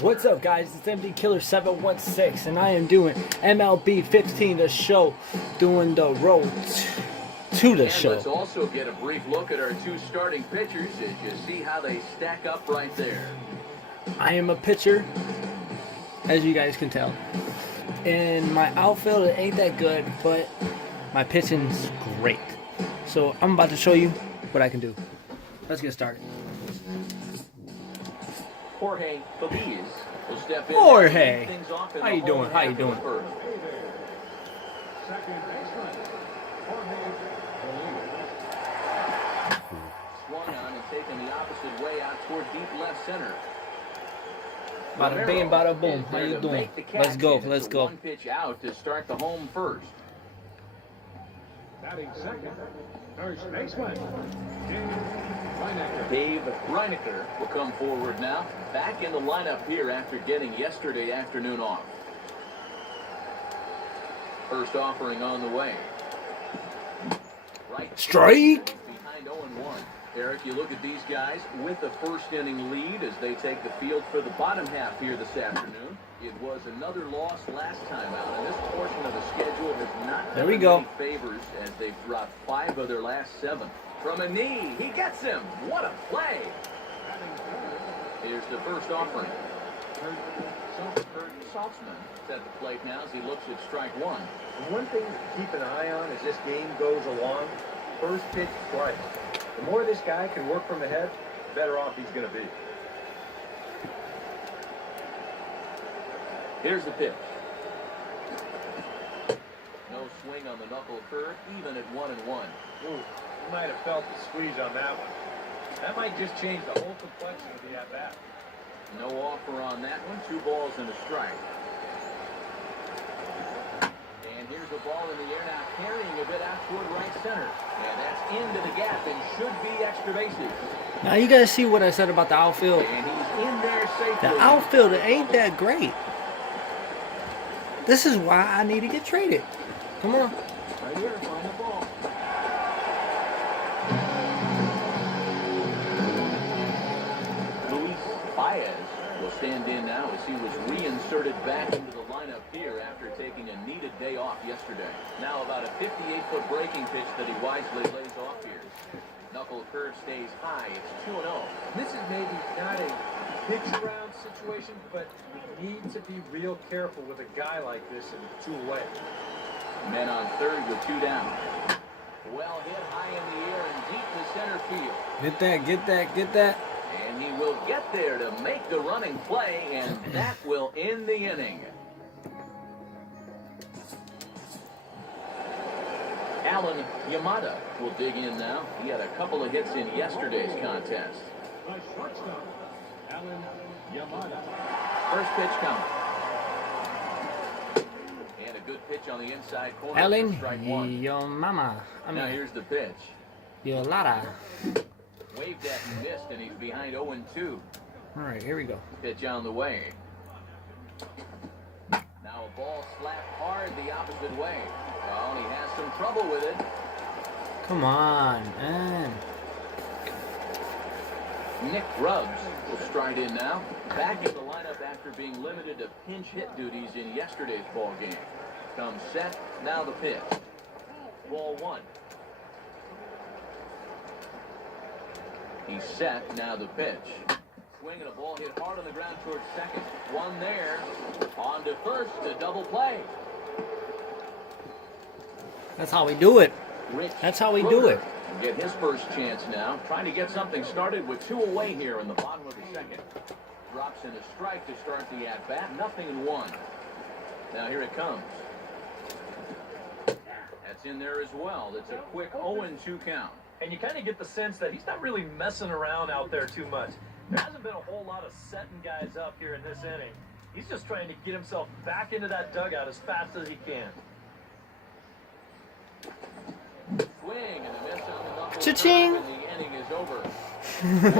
What's up, guys? It's MD Killer 716, and I am doing MLB 15, the show, doing the road to the show. Let's also get a brief look at our two starting pitchers as you see how they stack up right there. I am a pitcher, as you guys can tell, and my outfield it ain't that good, but my pitching's great. So I'm about to show you what I can do. Let's get started. Jorge Feliz will step in. Jorge, how you doing? How you doing? Swung on and taken the opposite way out toward deep left center. Bada bing, bada boom. How you doing? Let's go. Let's go. One pitch out to start the home first. Batting second, first baseman, Dave Reinecker will come forward now. Back in the lineup here after getting yesterday afternoon off. First offering on the way. Right. Strike. Behind 0-1. Eric, you look at these guys with the first inning lead as they take the field for the bottom half here this afternoon. It was another loss last time out, and this portion of the schedule has not done any favors as they've dropped 5 of their last 7. From a knee, he gets him. What a play! Here's the first offering. Saltzman at the plate now as he looks at strike one. And one thing to keep an eye on as this game goes along, first pitch strike. The more this guy can work from ahead, the better off he's going to be. Here's the pitch. No swing on the knuckle curve, even at 1-1. Ooh, you might have felt the squeeze on that one. That might just change the whole complexion of the at-bat. No offer on that one. 2 balls and a strike. And here's a ball in the air now, carrying a bit out toward right center. And that's into the gap and should be extra bases. Now you guys see what I said about the outfield. And he's in there safely. The outfield ain't that great. This is why I need to get traded. Come on. Right here, on the ball. Luis Baez will stand in now as he was reinserted back into the lineup here after taking a needed day off yesterday. Now about a 58-foot breaking pitch that he wisely lays off here. Knuckle curve stays high. It's 2-0. This is maybe not a pitch-around situation, but we need to be real careful with a guy like this in a two-way. Men on third with 2 down. Well hit high in the air and deep to center field. Get that, get that, get that. And he will get there to make the running play, and that will end the inning. Alan Yamada will dig in now. He had a couple of hits in yesterday's contest. the shortstop, Alan Yamada. First pitch coming. And a good pitch on the inside corner. Ellen, Strike one. your mama. Now here's the pitch. Your Lara. Waved at and missed, and he's behind 0-2. All right, here we go. Pitch on the way. Now a ball slapped hard the opposite way. Well, he has some trouble with it. Come on, man. Nick Grubbs will stride in now. Back in the lineup after being limited to pinch hit duties in yesterday's ball game. Comes set, now the pitch. Ball 1. He's set, now the pitch. Swinging a ball hit hard on the ground towards second. One there. On to first, a double play. That's how we do it. Rich That's how we do it. will get his first chance now. Trying to get something started with 2 away here in the bottom of the second. Drops in a strike to start the at-bat. Nothing in 1. Now here it comes. That's in there as well. It's a quick 0-2 count. And you kind of get the sense that he's not really messing around out there too much. There hasn't been a whole lot of setting guys up here in this inning. He's just trying to get himself back into that dugout as fast as he can. Swing and a miss on the knuckle. Cha-ching. And the inning is over.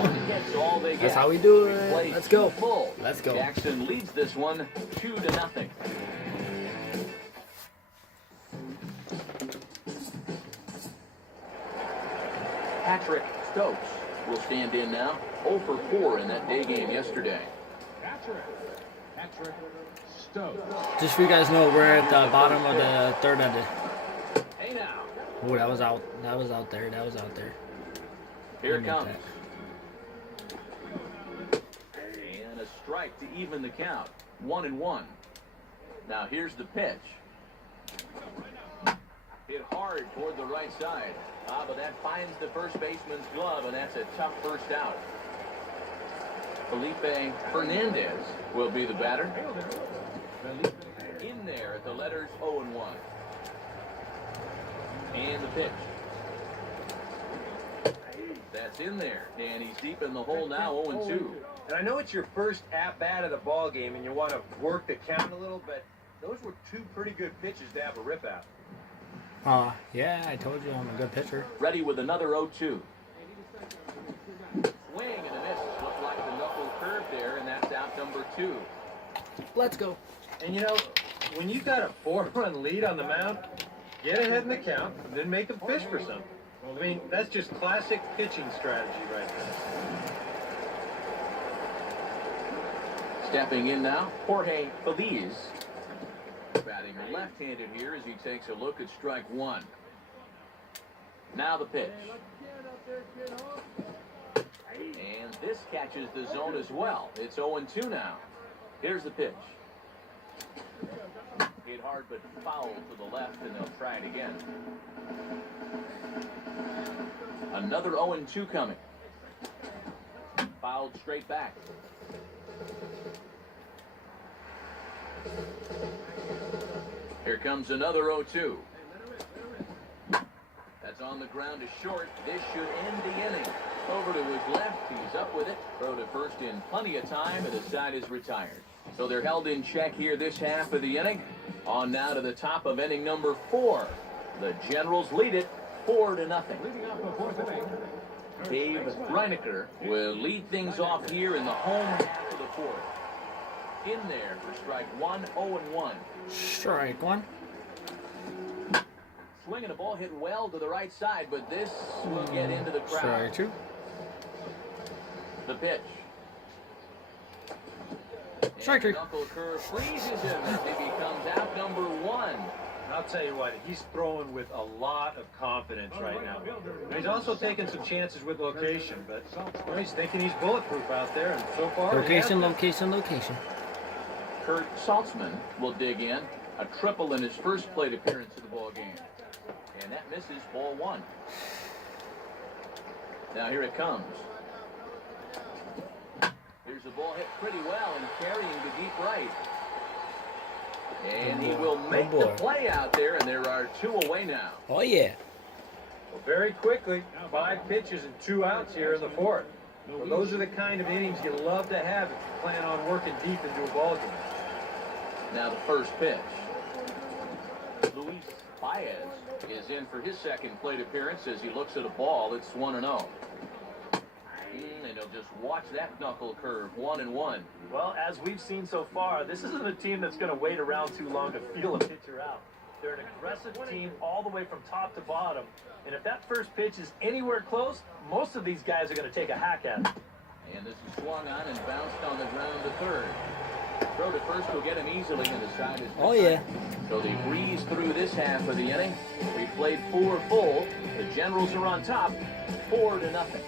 One hits all they get. That's how we do it. Replaced Let's go. Full. Let's go. Jackson leads this one 2-0. Patrick Stokes will stand in now. 0 for 4 in that day game yesterday. Patrick Stokes. Just so you guys know, we're at the bottom of the third inning. Hey now. Oh, that was out. That was out there. That was out there. Here it Make comes. that. And a strike to even the count. 1-1. Now here's the pitch. Hit hard toward the right side. But that finds the first baseman's glove, and that's a tough first out. Felipe Fernandez will be the batter. In there at the letters 0-1. And the pitch. That's in there, and he's deep in the hole now, 0-2. And I know it's your first at-bat of the ball game, and you want to work the count a little, but those were two pretty good pitches to have a rip out. Yeah, I told you I'm a good pitcher. Ready with another 0-2. Swing and a miss. Looked like the knuckle curve there, and that's out number 2. Let's go. And you know, when you got a 4-run lead on the mound, get ahead in the count, and then make them fish for something. I mean, that's just classic pitching strategy right there. Stepping in now, Jorge Feliz. Batting left-handed here as he takes a look at strike 1. Now the pitch. And this catches the zone as well. It's 0-2 now. Here's the pitch. Hit hard but foul to the left, and they'll try it again. Another 0-2 coming. Fouled straight back. Here comes another 0-2. That's on the ground to short. This should end the inning. Over to his left. He's up with it. Throw to first in plenty of time, and the side is retired. So they're held in check here this half of the inning. On now to the top of inning number 4. The Generals lead it 4-0. Leading off the fourth inning. Dave Reinecker will lead things off here in the home half of the 4th. In there for strike 1, 0-1. Strike 1. Swinging a ball hit well to the right side, but this will get into the crowd. Strike 2. The pitch. Strike 3. Knuckle curve freezes him as he becomes out number 1. I'll tell you what, he's throwing with a lot of confidence right now. He's also taking some chances with location, but he's thinking he's bulletproof out there, and so far Location, location, location. Kurt Saltzman will dig in. A triple in his first plate appearance of the ball game. And that misses, ball 1. Now here it comes. Here's the ball hit pretty well and carrying to deep right. And he will make the play out there, and there are 2 away now. Oh, yeah. Well, very quickly, 5 pitches and 2 outs here in the 4th. Well, those are the kind of innings you love to have if you plan on working deep into a ball game. Now the first pitch. Luis Baez is in for his second plate appearance as he looks at a ball. It's 1-0. And he'll just watch that knuckle curve, 1-1. Well, as we've seen so far, this isn't a team that's going to wait around too long to feel a pitcher out. They're an aggressive team all the way from top to bottom. And if that first pitch is anywhere close, most of these guys are going to take a hack at it. And this is swung on and bounced on the ground to third. Throw to first will get him easily, and the side is... Oh, yeah. So they breeze through this half of the inning. We played 4 full. The Generals are on top, 4-0.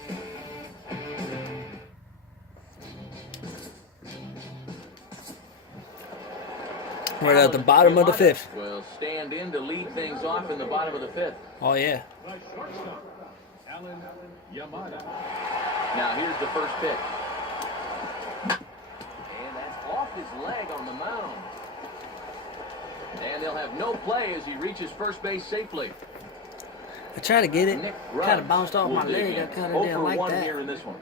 We're at the bottom of the 5th. Will stand in to lead things off in the bottom of the 5th. Oh, yeah. The shortstop, Alan Yamada. Now here's the first pitch. And that's off his leg on the mound. And they'll have no play as he reaches first base safely. I tried to get it. Nick Kind of bounced off will my dig leg. I in. kind of didn't 0 for like 1 that. here in this one.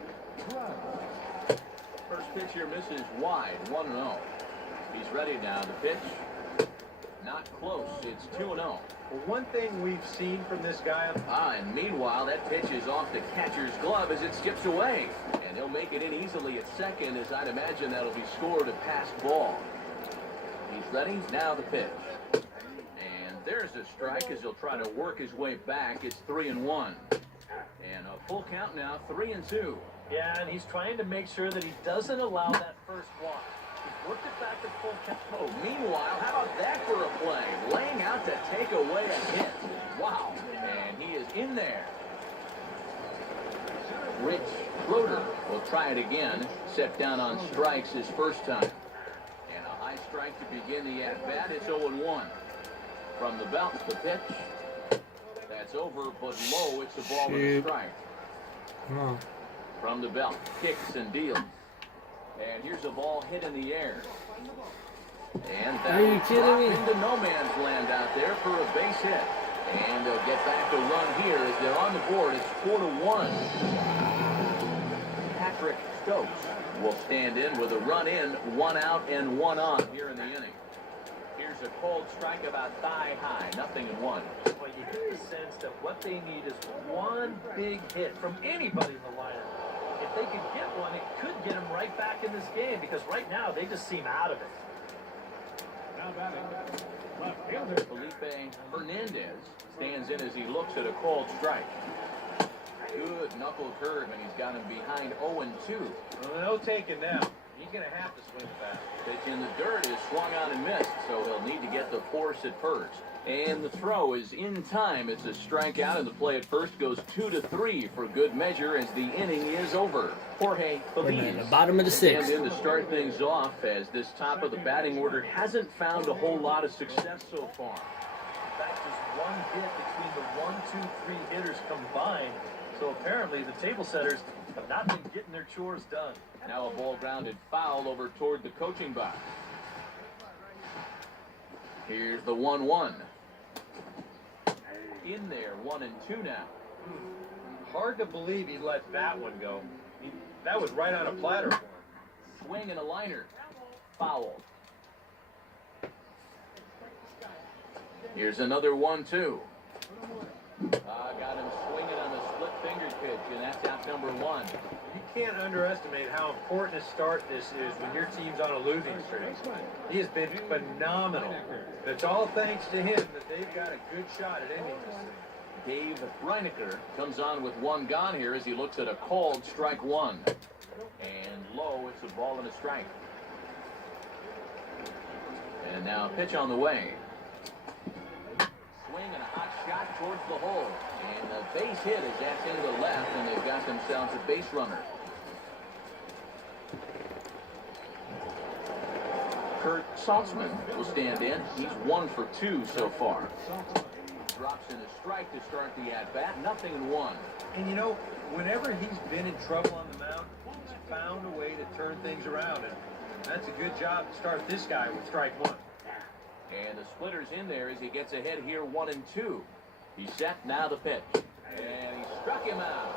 First pitch here misses wide, 1-0. He's ready now. The pitch, not close. It's 2-0. Well, one thing we've seen from this guy... And meanwhile, that pitch is off the catcher's glove as it skips away. And he'll make it in easily at second, as I'd imagine that'll be scored a passed ball. He's ready. Now the pitch. And there's a strike as he'll try to work his way back. It's 3-1. And a full count now, 3-2. Yeah, and he's trying to make sure that he doesn't allow that first walk. the full count. Oh, meanwhile, how about that for a play? Laying out to take away a hit. Wow. And he is in there. Rich Schroeder will try it again. Set down on strikes his first time. And a high strike to begin the at-bat. It's 0-1. From the belt, the pitch. That's over, but low. It's a ball with a strike. Come on. From the belt, kicks and deals. And here's a ball hit in the air. And that Are you kidding me? into no man's land out there for a base hit. And they'll get back to run here as they're on the board. It's 4-1. Patrick Stokes will stand in with a run in, 1 out and 1 on here in the inning. Here's a cold strike about thigh high, 0-1. Well, you get the sense that what they need is one big hit from anybody in the lineup. If they could get one, it could get them right back in this game because right now they just seem out of it. Now batting, left fielder. Felipe Hernandez stands in as he looks at a cold strike. Good knuckle curve, and he's got him behind 0-2. Well, no taking now. He's going to have to swing it back. Pitch in the dirt is swung on and missed, so he'll need to get the force at first. And the throw is in time. It's a strikeout, and the play at first goes 2-3 for good measure as the inning is over. Jorge Feliz The bottom of the stands sixth. in to start things off as this top of the batting order hasn't found a whole lot of success so far. In fact, just one hit between the 1, 2, 3 hitters combined. So apparently the table setters have not been getting their chores done. Now a ball grounded foul over toward the coaching box. Here's the 1-1. In there, 1-2 now. Hard to believe he let that one go. That was right on a platter for him. Swing and a liner. Foul. Here's another 1-2. Got him swinging on a split finger pitch, and that's out number 1. You can't underestimate how important a start this is when your team's on a losing streak. He has been phenomenal. It's all thanks to him that they've got a good shot at ending this thing. Dave Reinecker comes on with 1 gone here as he looks at a called strike 1. And low, it's a ball and a strike. And now pitch on the way. Swing and a hot shot towards the hole. And the base hit is that's into the left, and they've got themselves a base runner. Kurt Saltzman will stand in. He's 1 for 2 so far. Drops in a strike to start the at-bat. 0-1. And you know, whenever he's been in trouble on the mound, he's found a way to turn things around. And that's a good job to start this guy with strike 1. And the splitter's in there as he gets ahead here 1-2. He's set, now the pitch. And he struck him out.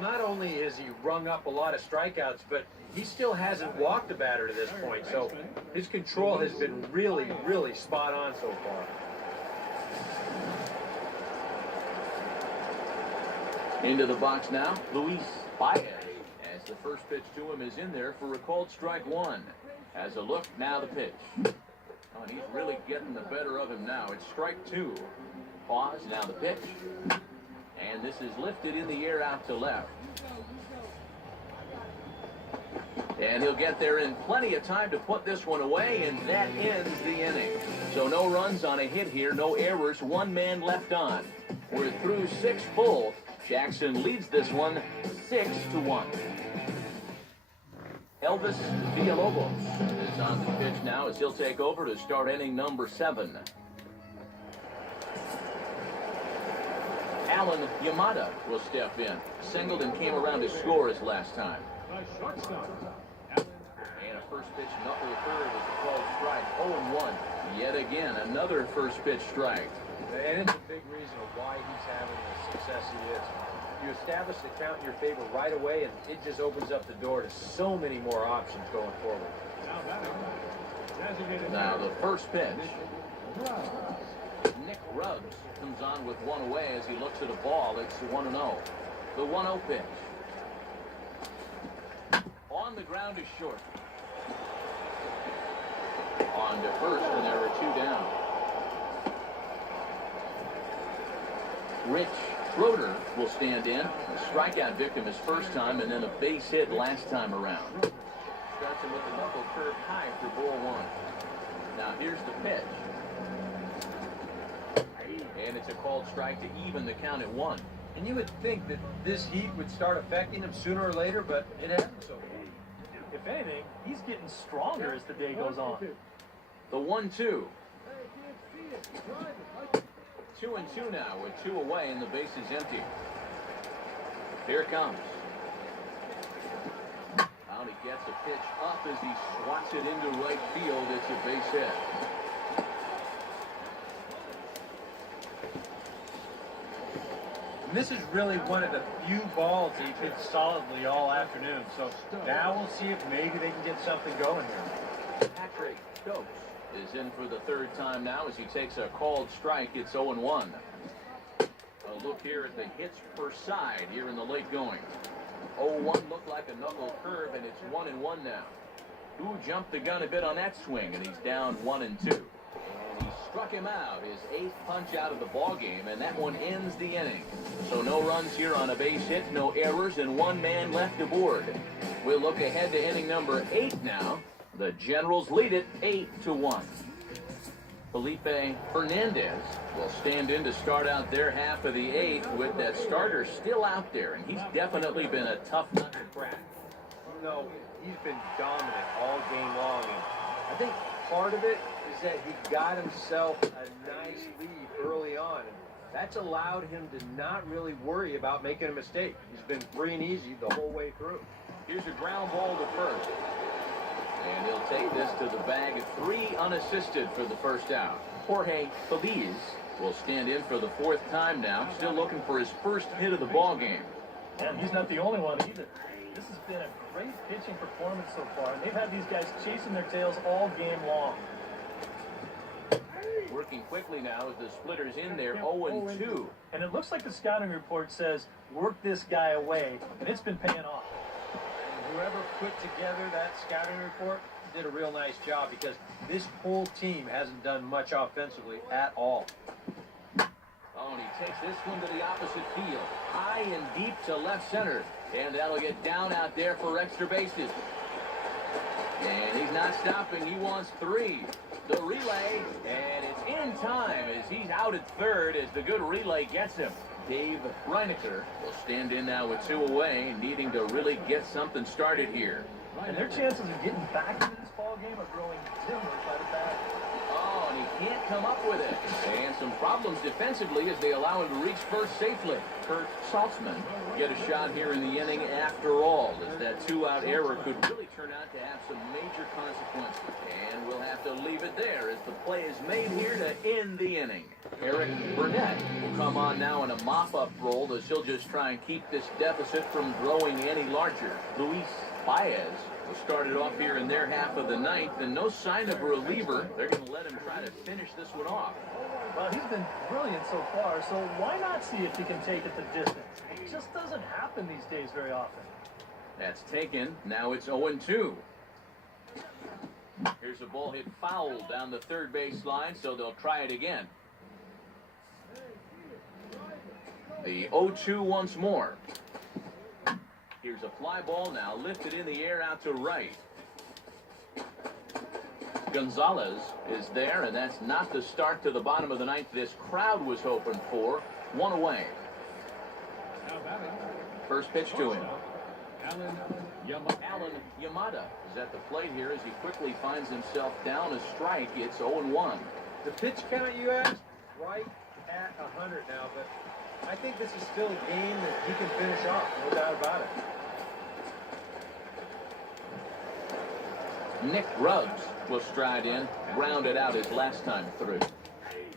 Not only has he rung up a lot of strikeouts, but he still hasn't walked a batter to this point. So his control has been really, really spot on so far. Into the box now, Luis Baez. As the first pitch to him is in there for a called strike 1. As a look, now the pitch. Oh, and he's really getting the better of him now. It's strike 2. Pause, now the pitch. And this is lifted in the air out to left. And he'll get there in plenty of time to put this one away, and that ends the inning. So no runs on a hit here, no errors, 1 man left on. We're through 6 full. Jackson leads this one 6-1. Elvis Villalobos is on the pitch now as he'll take over to start inning number 7. Alan Yamada will step in. Singleton came around to score his last time. The shortstop. And a first pitch knuckle curve is a called strike. 0-1. Yet again, another first pitch strike. And it's a big reason of why he's having the success he is. You establish the count in your favor right away, and it just opens up the door to so many more options going forward. Now batting, designated Now the first pitch. Ruggs. Nick Ruggs comes on with 1 away as he looks at a ball. It's 1-0. The 1-0 pitch. On the ground is short. On to first, and there are 2 down. Rich Schroeder will stand in. A strikeout victim his first time, and then a base hit last time around. Starts him with the after ball one. Now here's the pitch. And it's a called strike to even the count at 1. And you would think that this heat would start affecting him sooner or later, but it hasn't so far. If anything, he's getting stronger as the day goes on. The 1-2. 2-2 now with 2 away and the base is empty. Here it comes. Out he gets a pitch up as he swats it into right field. It's a base hit. And this is really one of the few balls he's hit solidly all afternoon. So now we'll see if maybe they can get something going here. Patrick Stokes is in for the 3rd time now as he takes a called strike. It's 0-1. A look here at the hits per side here in the late going. 0-1 looked like a knuckle curve, and it's 1-1 now. Who jumped the gun a bit on that swing, and he's down 1-2. And he struck him out, his 8th punch out of the ball game, and that one ends the inning. So no runs here on a base hit, no errors, and 1 man left aboard. We'll look ahead to inning number 8 now. The Generals lead it 8-1. Felipe Hernandez will stand in to start out their half of the 8th with that starter still out there, and he's definitely been a tough nut to crack. No, he's been dominant all game long, and I think part of it is that he got himself a nice lead early on, and that's allowed him to not really worry about making a mistake. He's been free and easy the whole way through. Here's a ground ball to first. And he'll take this to the bag at 3 unassisted for the first out. Jorge Feliz will stand in for the 4th time now, still looking for his first hit of the ball game. And he's not the only one either. This has been a great pitching performance so far, and they've had these guys chasing their tails all game long. Working quickly now as the splitter's in there, 0-2. And it looks like the scouting report says, work this guy away, and it's been paying off. Whoever put together that scouting report did a real nice job, because this whole team hasn't done much offensively at all. Oh, and he takes this one to the opposite field. High and deep to left center. And that'll get down out there for extra bases. And he's not stopping. He wants 3. The relay, and it's in time as he's out at 3rd as the good relay gets him. Dave Reinecker will stand in now with 2 away, needing to really get something started here. And their chances of getting back into this ball game are growing dimmer by the bat. Oh, and he can't come up with it. And some problems defensively as they allow him to reach first safely. Kurt Saltzman will get a shot here in the inning after all, as that 2-out error could really turn out to have some major consequences. And we'll have to leave it there as the play is made here to end the inning. Eric Burnett will come on now in a mop-up role as he'll just try and keep this deficit from growing any larger. Luis Baez will start it off here in their half of the 9th, and no sign of a reliever. They're going to let him try to finish this one off. Well, he's been brilliant so far, so why not see if he can take it the distance? It just doesn't happen these days very often. That's taken. Now it's 0-2. Here's a ball hit foul down the 3rd base line, so they'll try it again. The 0-2 once more. Here's a fly ball now, lifted in the air out to right. Gonzalez is there, and that's not the start to the bottom of the 9th this crowd was hoping for. 1 away. First pitch to him. Alan Yamada is at the plate here as he quickly finds himself down a strike. It's 0-1. The pitch count you asked, right at 100 now, but I think this is still a game that he can finish off, no doubt about it. Nick Grubbs will stride in, grounded out his last time through.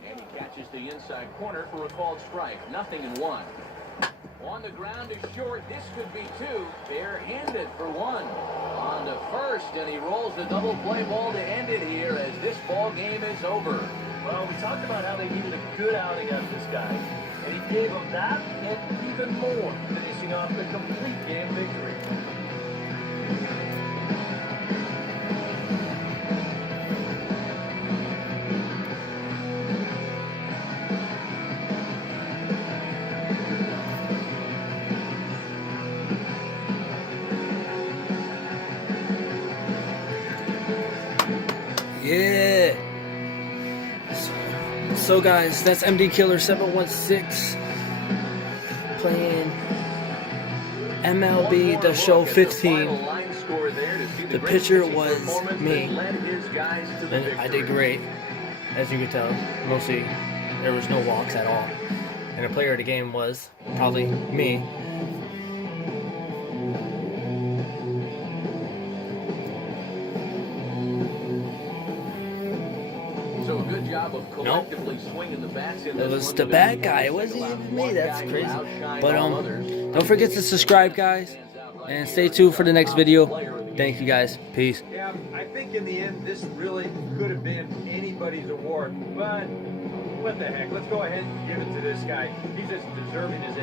And he catches the inside corner for a called strike. 0-1. On the ground is short. This could be 2. Bare-handed for 1. On to first, and he rolls the double play ball to end it here as this ball game is over. Well, we talked about how they needed a good outing out of this guy, and he gave them that and even more, finishing off the complete game victory. So guys, that's MD Killer 716 playing MLB The Show 15. The pitcher was me, and I did great, as you can tell. Mostly, there was no walks at all. And the player of the game was probably me. So a good job of collectively swinging the bats in. It was the bad guy. It wasn't even me. That's crazy. But don't forget to subscribe, guys, and stay tuned for the next video. Thank you, guys. Peace. Yeah, I think in the end, this really could have been anybody's award, but what the heck? Let's go ahead and give it to this guy. He's just deserving his